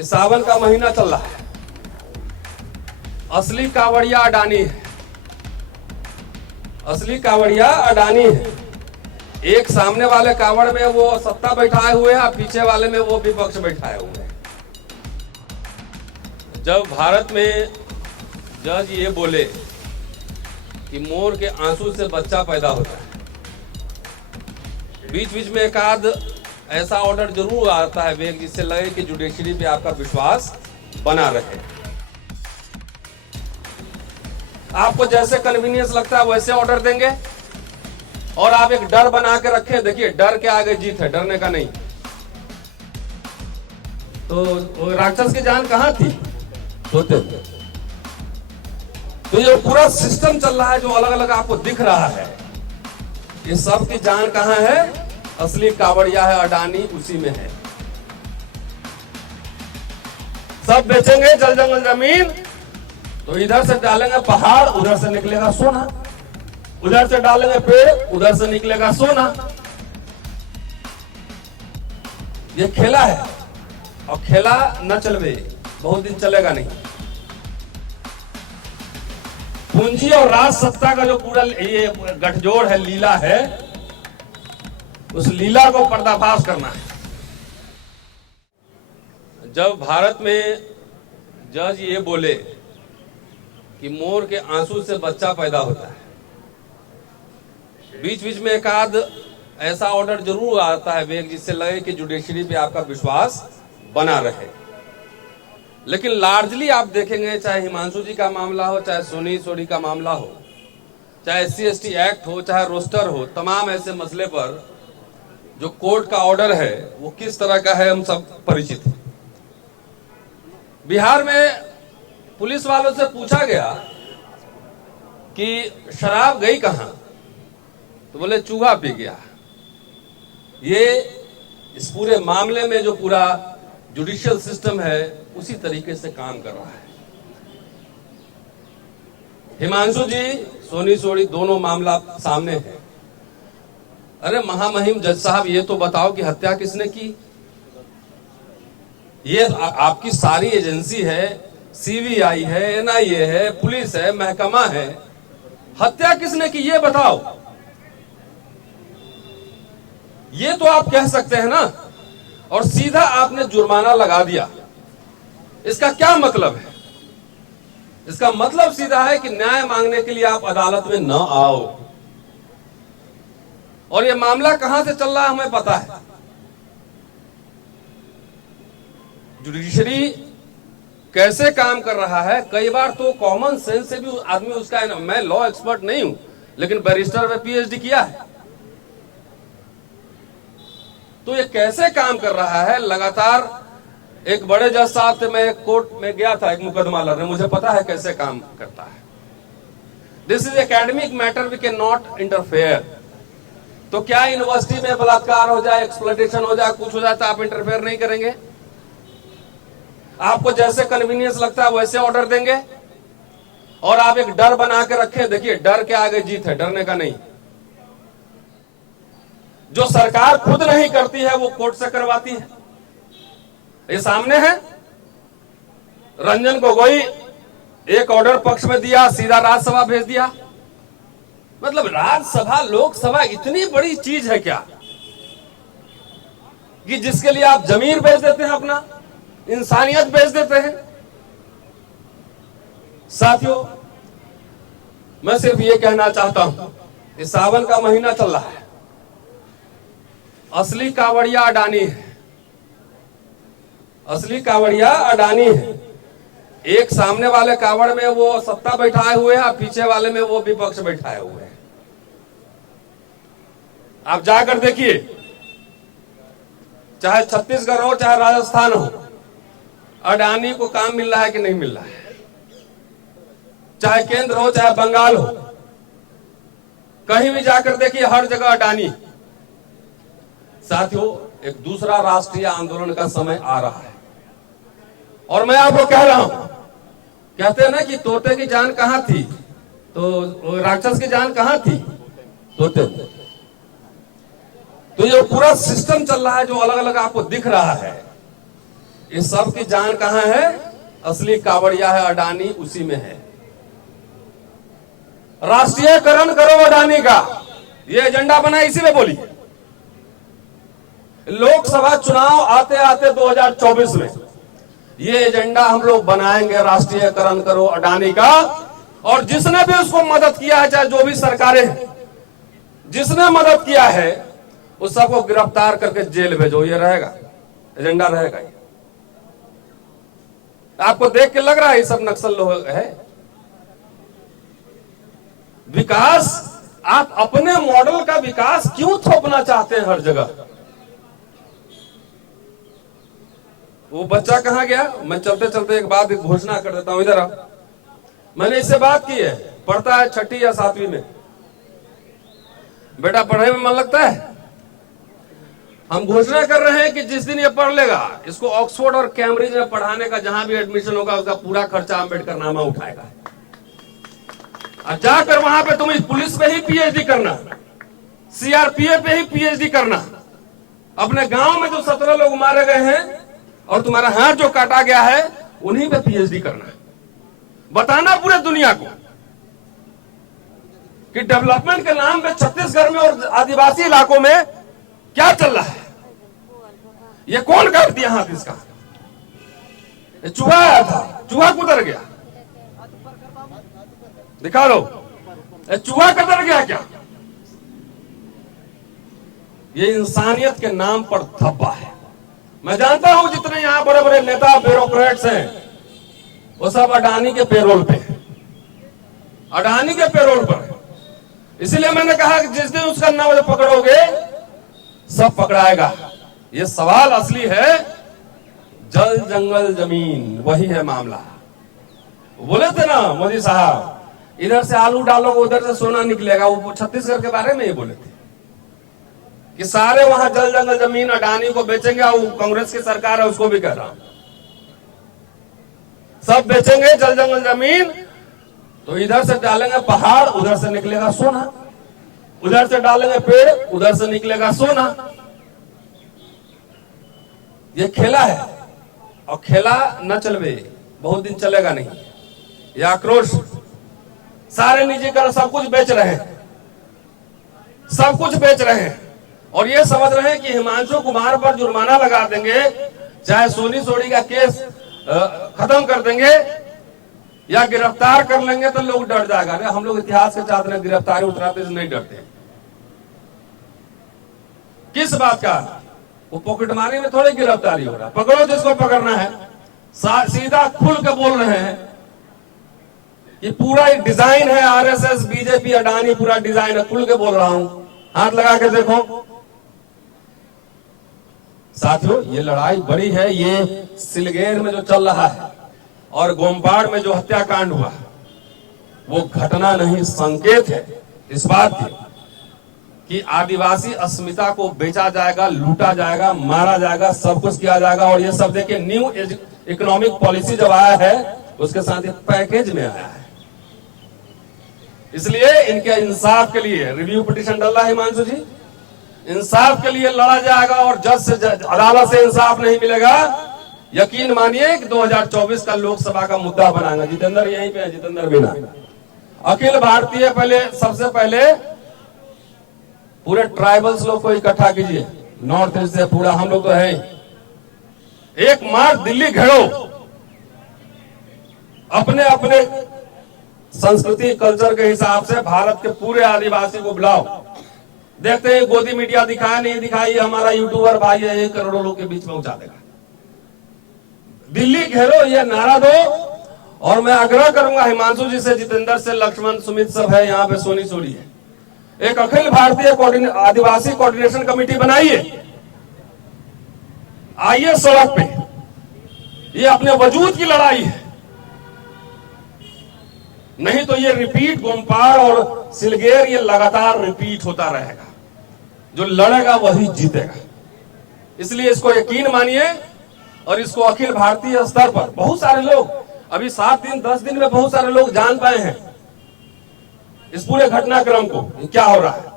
ये सावन का महीना चल रहा है। असली कांवड़िया अडानी है, असली कांवड़िया अडानी है। एक सामने वाले कांवड़ में वो सत्ता बैठाए हुए हैं, पीछे वाले में वो विपक्ष बैठाए हुए हैं। जब भारत में जज ये बोले कि मोर के आंसू से बच्चा पैदा होता है, बीच बीच में एक आध ऐसा ऑर्डर जरूर आता है वेग, जिससे लगे कि जुडिशरी पे आपका विश्वास बना रहे। आपको जैसे कन्वीनियंस लगता है वैसे ऑर्डर देंगे और आप एक डर बना के रखें। देखिए, डर के आगे जीत है, डरने का नहीं। तो राक्षस की जान कहां थी? सोते। तो ये पूरा सिस्टम चल रहा है जो अलग अलग आपको दिख रहा है, ये सब की जान कहां है? असली कांवड़िया है अडानी, उसी में है। सब बेचेंगे जल जंगल जमीन, तो इधर से डालेंगे पहाड़, उधर से निकलेगा सोना। उधर से डालेंगे पेड़, उधर से निकलेगा सोना। ये खेला है, और खेला न चलवे, बहुत दिन चलेगा नहीं। पूंजी और राज सत्ता का जो पूरा ये गठजोड़ है, लीला है, उस लीला को पर्दाफाश करना है। जब भारत में जज ये बोले कि मोर के आंसू से बच्चा पैदा होता है, बीच बीच में एक आध ऐसा ऑर्डर जरूर आता है वेग, जिससे लगे कि जुडिशरी पे आपका विश्वास बना रहे। लेकिन लार्जली आप देखेंगे, चाहे हिमांशु जी का मामला हो, चाहे सोनी सोडी का मामला हो, चाहे SC/ST एक्ट हो, चाहे रोस्टर हो, तमाम ऐसे मसले पर जो कोर्ट का ऑर्डर है वो किस तरह का है, हम सब परिचित हैं। बिहार में पुलिस वालों से पूछा गया कि शराब गई कहां, तो बोले चूहा पी गया। ये इस पूरे मामले में जो पूरा जुडिशियल सिस्टम है उसी तरीके से काम कर रहा है। हिमांशु जी, सोनी सोडी, दोनों मामला सामने है। अरे महामहिम जज साहब, ये तो बताओ कि हत्या किसने की? ये आपकी सारी एजेंसी है, CBI है, NIA है, पुलिस है, महकमा है, हत्या किसने की ये बताओ। ये तो आप कह सकते हैं ना, और सीधा आपने जुर्माना लगा दिया। इसका क्या मतलब है? इसका मतलब सीधा है कि न्याय मांगने के लिए आप अदालत में न आओ। और ये मामला कहां से चल रहा है हमें पता है। जुडिशरी कैसे काम कर रहा है, कई बार तो कॉमन सेंस से भी आदमी उसका, मैं लॉ एक्सपर्ट नहीं हूं, लेकिन बैरिस्टर में PhD किया है। तो ये कैसे काम कर रहा है लगातार। एक बड़े जज साहब से मैं एक कोर्ट में गया था, एक मुकदमा लड़ने, मुझे पता है कैसे काम करता है। This is academic matter, we can not interfere. तो क्या यूनिवर्सिटी में बलात्कार हो जाए, एक्सप्लॉयटेशन हो जाए, कुछ हो जाए, तो आप इंटरफेयर नहीं करेंगे? आपको जैसे कन्वीनियंस लगता है वैसे ऑर्डर देंगे और आप एक डर बना के रखें। देखिए, डर के आगे जीत है, डरने का नहीं। जो सरकार खुद नहीं करती है वो कोर्ट से करवाती है। ये सामने है। रंजन गोगोई एक ऑर्डर पक्ष में दिया, सीधा राज्यसभा भेज दिया। मतलब राज्यसभा, लोकसभा इतनी बड़ी चीज है क्या कि जिसके लिए आप जमीर बेच देते हैं, अपना इंसानियत बेच देते हैं? साथियों, मैं सिर्फ ये कहना चाहता हूं, ये सावन का महीना चल रहा है। असली कांवड़िया अडानी है, असली कांवड़िया अडानी है। एक सामने वाले कांवड़ में वो सत्ता बैठाए हुए हैं, पीछे वाले में वो विपक्ष बैठाए हुए हैं। आप जाकर देखिए, चाहे छत्तीसगढ़ हो, चाहे राजस्थान हो, अडानी को काम मिल रहा है कि नहीं मिल रहा है? चाहे केंद्र हो, चाहे बंगाल हो, कहीं भी जाकर देखिए, हर जगह अडानी। साथियों, एक दूसरा राष्ट्रीय आंदोलन का समय आ रहा है और मैं आपको कह रहा हूं, कहते हैं ना कि तोते की जान कहां थी, तो राक्षस की जान कहां थी? तोते। तो ये पूरा सिस्टम चल रहा है जो अलग अलग आपको दिख रहा है, इस सब की जान कहां है? असली कावड़िया है अडानी, उसी में है। राष्ट्रीयकरण करो अडानी का, ये एजेंडा बना, इसी में बोली। लोकसभा चुनाव आते आते 2024 में ये एजेंडा हम लोग बनाएंगे, राष्ट्रीयकरण करो अडानी का। और जिसने भी उसको मदद किया है, चाहे जो भी सरकारें हैं, जिसने मदद किया है उस सबको गिरफ्तार करके जेल भेजो। ये रहेगा एजेंडा, रहेगा ये। आपको देख के लग रहा है ये सब नक्सल लोग है? विकास, आप अपने मॉडल का विकास क्यों थोपना चाहते हैं हर जगह? वो बच्चा कहां गया? मैं चलते चलते एक बात, एक घोषणा कर देता हूं, इधर आओ। मैंने इससे बात की है, पढ़ता है 6ठी या 7वीं में। बेटा पढ़ने में मन लगता है? हम घोषणा कर रहे हैं कि जिस दिन ये पढ़ लेगा, इसको ऑक्सफोर्ड और कैम्ब्रिज में पढ़ाने का जहां भी एडमिशन होगा उसका पूरा खर्चा अम्बेडकर नामा उठाएगा। और जाकर वहां पे तुम पुलिस पे ही पीएचडी करना, सीआरपीएफ पे ही पीएचडी करना, अपने गांव में जो 17 लोग मारे गए हैं और तुम्हारा हाथ जो काटा गया है उन्हीं पे पीएचडी करना, बताना पूरे दुनिया को कि डेवलपमेंट के नाम पे छत्तीसगढ़ में और आदिवासी इलाकों में क्या चल रहा है। ये कौन काट दिया हाथ इसका? ये चूहा आया था, चूहा कुतर गया, दिखा लो। ये चूहा कतर गया क्या? ये इंसानियत के नाम पर धब्बा है। मैं जानता हूं जितने यहां बड़े बड़े नेता ब्यूरोक्रेट्स हैं वो सब अडानी के पेरोल पे, अडानी के पेरोल पर। इसलिए मैंने कहा कि जिस दिन उसका नाम पकड़ोगे सब पकड़ाएगा। ये सवाल असली है जल जंगल जमीन, वही है मामला। बोले थे ना मोदी साहब, इधर से आलू डालोगे उधर से सोना निकलेगा। वो छत्तीसगढ़ के बारे में ये बोले थे कि सारे वहां जल जंगल जमीन अडानी को बेचेंगे। और कांग्रेस की सरकार है, उसको भी कह रहा हूं, सब बेचेंगे जल जंगल जमीन। तो इधर से डालेंगे पहाड़, उधर से निकलेगा सोना, उधर से डालेंगे पेड़, उधर से निकलेगा सोना। ये खेला है और खेला न चलवे, बहुत दिन चलेगा नहीं। ये आक्रोश, सारे निजीकरण, सब कुछ बेच रहे हैं, सब कुछ बेच रहे हैं। और ये समझ रहे हैं कि हिमांशु कुमार पर जुर्माना लगा देंगे, चाहे सोनी सोनी का केस खत्म कर देंगे या गिरफ्तार कर लेंगे तो लोग डर जाएगा। अरे हम लोग इतिहास के छात्र हैं, गिरफ्तारी उतराते से नहीं डरते। किस बात का? वो पॉकेटमारी में थोड़ी गिरफ्तारी हो रहा। पकड़ो जिसको पकड़ना है, सीधा खुल के बोल रहे हैं। ये पूरा एक डिजाइन है, आरएसएस बीजेपी अडानी पूरा डिजाइन है। खुल के बोल रहा हूं, हाथ लगा के देखो साथियों। ये लड़ाई बड़ी है। ये सिलगेर में जो चल रहा है और गोमपाड़ में जो हत्याकांड हुआ, वो घटना नहीं, संकेत है इस बात की कि आदिवासी अस्मिता को बेचा जाएगा, लूटा जाएगा, मारा जाएगा, सब कुछ किया जाएगा। और ये सब देखिए, न्यू इकोनॉमिक पॉलिसी जब आया है उसके साथ एक पैकेज में आया है। इसलिए इनके इंसाफ के लिए रिव्यू पिटीशन डल रहा है हिमांशु जी, इंसाफ के लिए लड़ा जाएगा। और जज से अदालत से इंसाफ नहीं मिलेगा, यकीन मानिए कि 2024 का लोकसभा का मुद्दा बनाएंगे। जितेंद्र यहीं पे है, जितेंद्र बिना। अखिल भारतीय, पहले सबसे पहले पूरे ट्राइबल्स लोग को इकट्ठा कीजिए, नॉर्थ ईस्ट से पूरा, हम लोग तो है। एक मार्च दिल्ली घेरो, अपने अपने संस्कृति कल्चर के हिसाब से भारत के पूरे आदिवासी को बुलाओ। देखते हैं गोदी मीडिया दिखाया नहीं दिखाई, हमारा यूट्यूबर भाई है, 1 करोड़ लोग के बीच में पहुंचा देगा। दिल्ली घेरो, ये नारा दो। और मैं आग्रह करूंगा हिमांशु जी से, जितेंद्र से, लक्ष्मण, सुमित सब है यहाँ पे, सोनी सोनी है, एक अखिल भारतीय आदिवासी कोऑर्डिनेशन कमेटी बनाइए, आइए सड़क पे। ये अपने वजूद की लड़ाई है, नहीं तो ये रिपीट, गोमपाड़ और सिलगेर ये लगातार रिपीट होता रहेगा। जो लड़ेगा वही जीतेगा। इसलिए इसको यकीन मानिए। और इसको अखिल भारतीय स्तर पर बहुत सारे लोग, अभी 7 दिन 10 दिन में बहुत सारे लोग जान पाए हैं इस पूरे घटनाक्रम को, क्या हो रहा है।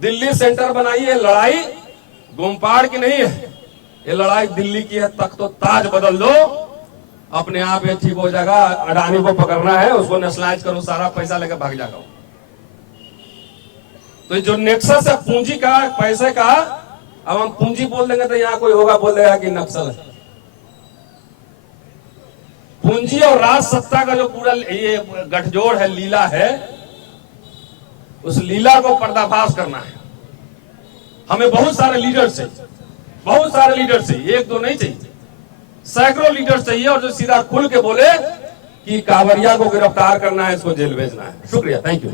दिल्ली सेंटर बनाइए, लड़ाई गोमपाड़ की नहीं है, ये लड़ाई दिल्ली की है, तख्त तो ताज बदल दो, अपने आप ये ठीक हो जाएगा। अडानी को पकड़ना है, उसको नेशनलाइज करो, सारा पैसा लेकर भाग जाएगा। तो जो नेक्सस है पूंजी का, पैसे का, अब हम पूंजी बोल देंगे तो यहां कोई होगा बोल देगा कि नक्सल है। पूंजी और राज सत्ता का जो पूरा ये गठजोड़ है, लीला है, उस लीला को पर्दाफाश करना है। हमें बहुत सारे लीडर चाहिए, बहुत सारे लीडर चाहिए, एक दो नहीं चाहिए, सैकड़ों लीडर चाहिए, और जो सीधा खुल के बोले कि कांवरिया को गिरफ्तार करना है, इसको जेल भेजना है। शुक्रिया, थैंक यू।